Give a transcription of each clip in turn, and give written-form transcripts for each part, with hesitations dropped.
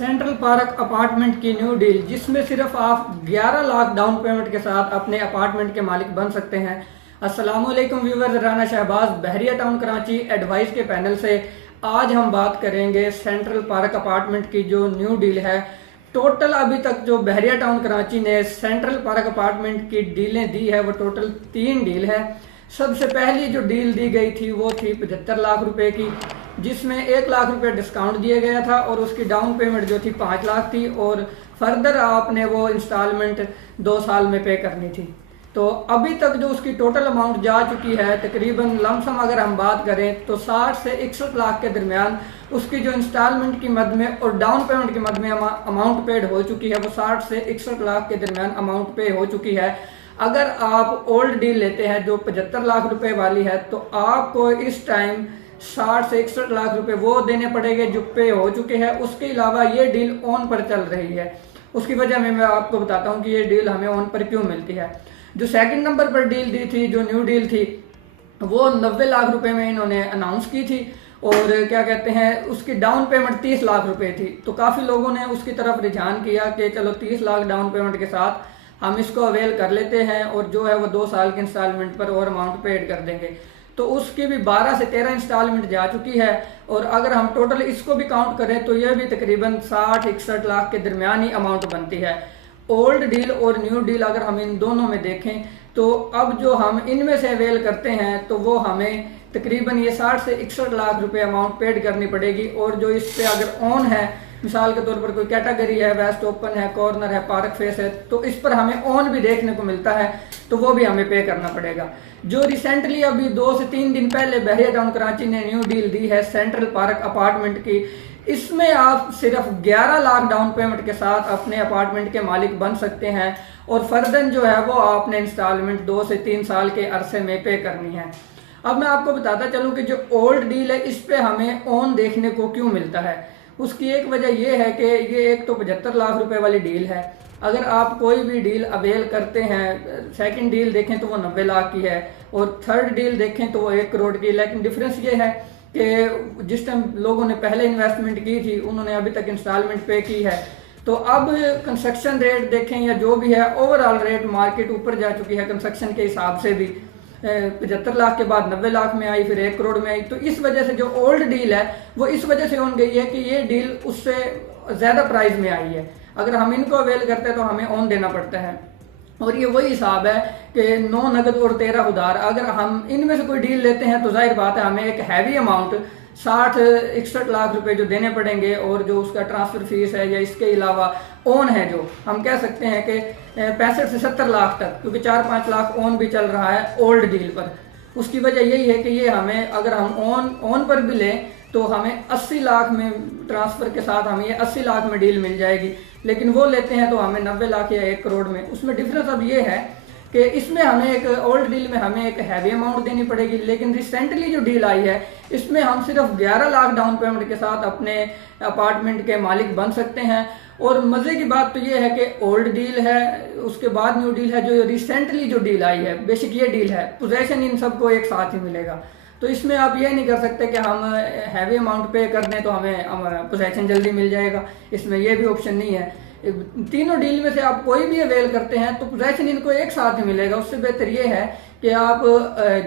Central park apartment की new deal जिसमें सिर्फ आप 11 लाख डाउन पेमेंट के साथ अपने अपार्टमेंट के मालिक बन सकते हैं। अस्सलाम वालेकुम व्यूवर्स, राना शहबाज बहरिया टाउन कराची एडवाइस के पैनल से आज हम बात करेंगे सेंट्रल पार्क अपार्टमेंट की जो न्यू डील है। टोटल अभी तक जो बहरिया टाउन कराची ने सेंट्रल पार्क अपार्टमेंट की डीलें दी है वो टोटल 3 डील है। सबसे पहली जो डील दी गई थी वो थी 75 लाख रुपए की, जिसमें 1 लाख रुपए डिस्काउंट दिया गया था और उसकी डाउन पेमेंट जो थी 5 लाख थी और फर्दर आपने वो इंस्टॉलमेंट 2 साल में पे करनी थी। तो अभी तक जो उसकी टोटल अमाउंट जा चुकी है तकरीबन लमसम अगर हम बात करें तो 60 से 61 लाख के दरमियान उसकी जो इंस्टॉलमेंट की मद में और डाउन पेमेंट की मद में अमाउंट पेड हो चुकी है वो 60 से 61 लाख के दरमियान अमाउंट पे हो चुकी है। अगर आप ओल्ड डील लेते हैं जो 75 लाख रुपए वाली है तो आपको इस टाइम 60 से 61 लाख रुपए वो देने पड़ेंगे जो पे हो चुके हैं। उसके अलावा ये डील ऑन पर चल रही है। उसकी वजह में मैं आपको बताता हूँ कि ये डील हमें ऑन पर क्यों मिलती है। जो सेकंड नंबर पर डील दी थी, जो न्यू डील थी, वो 90 लाख रुपए में इन्होंने अनाउंस की थी और क्या कहते हैं उसकी डाउन पेमेंट 30 लाख रुपए थी। तो काफ़ी लोगों ने उसकी तरफ रुझान किया कि चलो 30 लाख डाउन पेमेंट के साथ हम इसको अवेल कर लेते हैं और जो है वो 2 साल के इंस्टॉलमेंट पर और अमाउंट पेड कर देंगे। तो उसकी भी 12 से 13 इंस्टॉलमेंट जा चुकी है और अगर हम टोटल इसको भी काउंट करें तो यह भी तकरीबन 60-61 लाख के दरमियान ही अमाउंट बनती है। ओल्ड डील और न्यू डील अगर हम इन दोनों में देखें तो अब जो हम इनमें से अवेल करते हैं तो वो हमें तकरीबन ये 60 से 61 लाख रुपए अमाउंट पेड करनी पड़ेगी। और जो इस पे अगर ऑन है, मिसाल के तौर पर कोई कैटेगरी है, वेस्ट ओपन है, कॉर्नर है, पार्क फेस है, तो इस पर हमें ऑन भी देखने को मिलता है तो वो भी हमें पे करना पड़ेगा। जो रिसेंटली अभी 2 से 3 दिन पहले बहरिया टाउन कराची ने न्यू डील दी है सेंट्रल पार्क अपार्टमेंट की, इसमें आप सिर्फ 11 लाख डाउन पेमेंट के साथ अपने अपार्टमेंट के मालिक बन सकते हैं और फर्दर जो है वो आपने इंस्टॉलमेंट 2 से 3 साल के अरसे में पे करनी है। अब मैं आपको बताता चलूं कि जो ओल्ड डील है इस पे हमें ऑन देखने को क्यों मिलता है। उसकी एक वजह यह है कि ये एक तो 75 लाख रुपए वाली डील है। अगर आप कोई भी डील अवेल करते हैं, सेकंड डील देखें तो वो 90 लाख की है और थर्ड डील देखें तो वो 1 करोड़ की। लेकिन डिफरेंस ये है कि जिस टाइम लोगों ने पहले इन्वेस्टमेंट की थी उन्होंने अभी तक इंस्टॉलमेंट पे की है। तो अब कंस्ट्रक्शन रेट देखें या जो भी है, ओवरऑल रेट मार्केट ऊपर जा चुकी है कंस्ट्रक्शन के हिसाब से भी। 75 लाख के बाद 90 लाख में आई, फिर 1 करोड़ में आई। तो इस वजह से जो ओल्ड डील है वो इस वजह से ऑन गई है कि ये डील उससे ज्यादा प्राइस में आई है। अगर हम इनको अवेल करते हैं तो हमें ऑन देना पड़ता है और ये वही हिसाब है कि 9 नगद और 13 उधार। अगर हम इनमें से कोई डील लेते हैं तो जाहिर बात है हमें एक हैवी अमाउंट 60-61 लाख रुपए जो देने पड़ेंगे और जो उसका ट्रांसफर फीस है या इसके अलावा ऑन है जो हम कह सकते हैं कि 65 से 70 लाख तक, क्योंकि 4-5 लाख ऑन भी चल रहा है ओल्ड डील पर। उसकी वजह यही है कि ये हमें अगर हम ऑन पर भी लें तो हमें 80 लाख में ट्रांसफर के साथ हमें ये 80 लाख में डील मिल जाएगी। लेकिन वो लेते हैं तो हमें 90 लाख या 1 करोड़ में। उसमें डिफरेंस अब ये है कि इसमें हमें एक ओल्ड डील में हमें एक हैवी अमाउंट देनी पड़ेगी, लेकिन रिसेंटली जो डील आई है इसमें हम सिर्फ 11 लाख डाउन पेमेंट के साथ अपने अपार्टमेंट के मालिक बन सकते हैं। और मजे की बात तो ये है कि ओल्ड डील है, उसके बाद न्यू डील है, जो रिसेंटली जो डील आई है बेसिक ये डील है, पोजेशन इन सबको एक साथ ही मिलेगा। तो इसमें आप ये नहीं कर सकते कि हम हैवी अमाउंट पे कर दें तो हमें पोजेशन जल्दी मिल जाएगा। इसमें ये भी ऑप्शन नहीं है। तीनों डील में से आप कोई भी अवेल करते हैं तो पोजेशन इनको एक साथ ही मिलेगा। उससे बेहतर ये है कि आप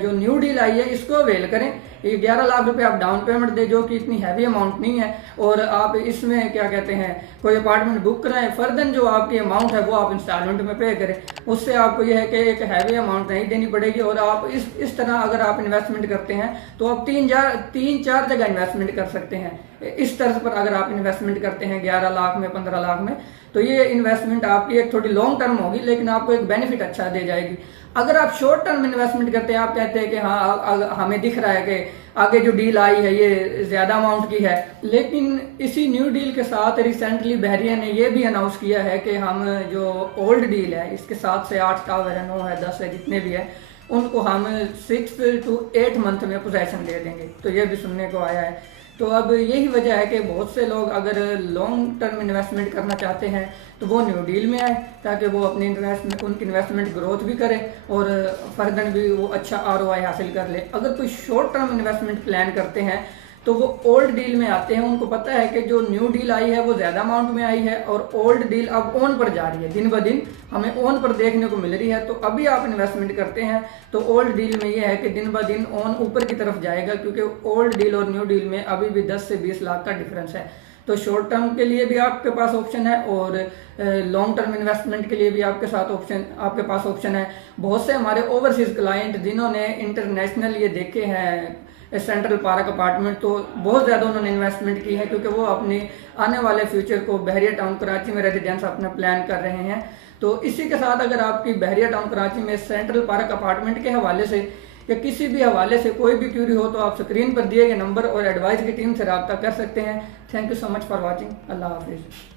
जो न्यू डील आई है इसको अवेल करें। ये 11 लाख रुपए आप डाउन पेमेंट दे जो कि इतनी हैवी अमाउंट नहीं है और आप इसमें क्या कहते हैं कोई अपार्टमेंट बुक कराएं, फर्दर जो आपकी अमाउंट है वो आप इंस्टॉलमेंट में पे करें। उससे आपको यह है कि एक हैवी अमाउंट नहीं देनी पड़ेगी और आप इस तरह अगर आप इन्वेस्टमेंट करते हैं तो आप 3-4 जगह इन्वेस्टमेंट कर सकते हैं। इस तरह पर अगर आप इन्वेस्टमेंट करते हैं 11 लाख में, 15 लाख में, तो ये इन्वेस्टमेंट आपकी एक थोड़ी लॉन्ग टर्म होगी लेकिन आपको एक बेनिफिट अच्छा दे जाएगी। अगर आप शॉर्ट टर्म इन्वेस्टमेंट करते हैं, आप कहते हैं कि हाँ हमें दिख रहा है कि आगे जो डील आई है ये ज्यादा अमाउंट की है, लेकिन इसी न्यू डील के साथ रिसेंटली बहरिया ने ये भी अनाउंस किया है कि हम जो ओल्ड डील है इसके 7 से 8 टावर है, 9 है, 10 है, जितने भी है उनको हम 6 to 8 मंथ में पोजेशन दे देंगे। तो ये भी सुनने को आया है। तो अब यही वजह है कि बहुत से लोग अगर लॉन्ग टर्म इन्वेस्टमेंट करना चाहते हैं तो वो न्यू डील में आए ताकि वो अपनी उनकी इन्वेस्टमेंट ग्रोथ भी करे और फर्दर भी वो अच्छा ROI हासिल कर ले। अगर कोई शॉर्ट टर्म इन्वेस्टमेंट प्लान करते हैं तो वो ओल्ड डील में आते हैं। उनको पता है कि जो न्यू डील आई है वो ज़्यादा अमाउंट में आई है और ओल्ड डील अब ऑन पर जा रही है, दिन ब दिन हमें ऑन पर देखने को मिल रही है। तो अभी आप इन्वेस्टमेंट करते हैं तो ओल्ड डील में ये है कि दिन ब दिन ऑन ऊपर की तरफ जाएगा, क्योंकि ओल्ड डील और न्यू डील में अभी भी 10 से 20 लाख का डिफरेंस है। तो शॉर्ट टर्म के लिए भी आपके पास ऑप्शन है और लॉन्ग टर्म इन्वेस्टमेंट के लिए भी आपके पास ऑप्शन है। बहुत से हमारे ओवरसीज क्लाइंट जिन्होंने इंटरनेशनल ये देखे हैं सेंट्रल पार्क अपार्टमेंट, तो बहुत ज़्यादा उन्होंने इन्वेस्टमेंट की है, क्योंकि वो अपने आने वाले फ्यूचर को बहरिया टाउन कराची में रेजिडेंस अपना प्लान कर रहे हैं। तो इसी के साथ अगर आपकी बहरिया टाउन कराची में सेंट्रल पार्क अपार्टमेंट के हवाले से या किसी भी हवाले से कोई भी क्यूरी हो तो आप स्क्रीन पर दिए गए नंबर और एडवाइस की टीम से रब्ता कर सकते हैं। Thank you so much for watching. अल्लाह हाफिज़।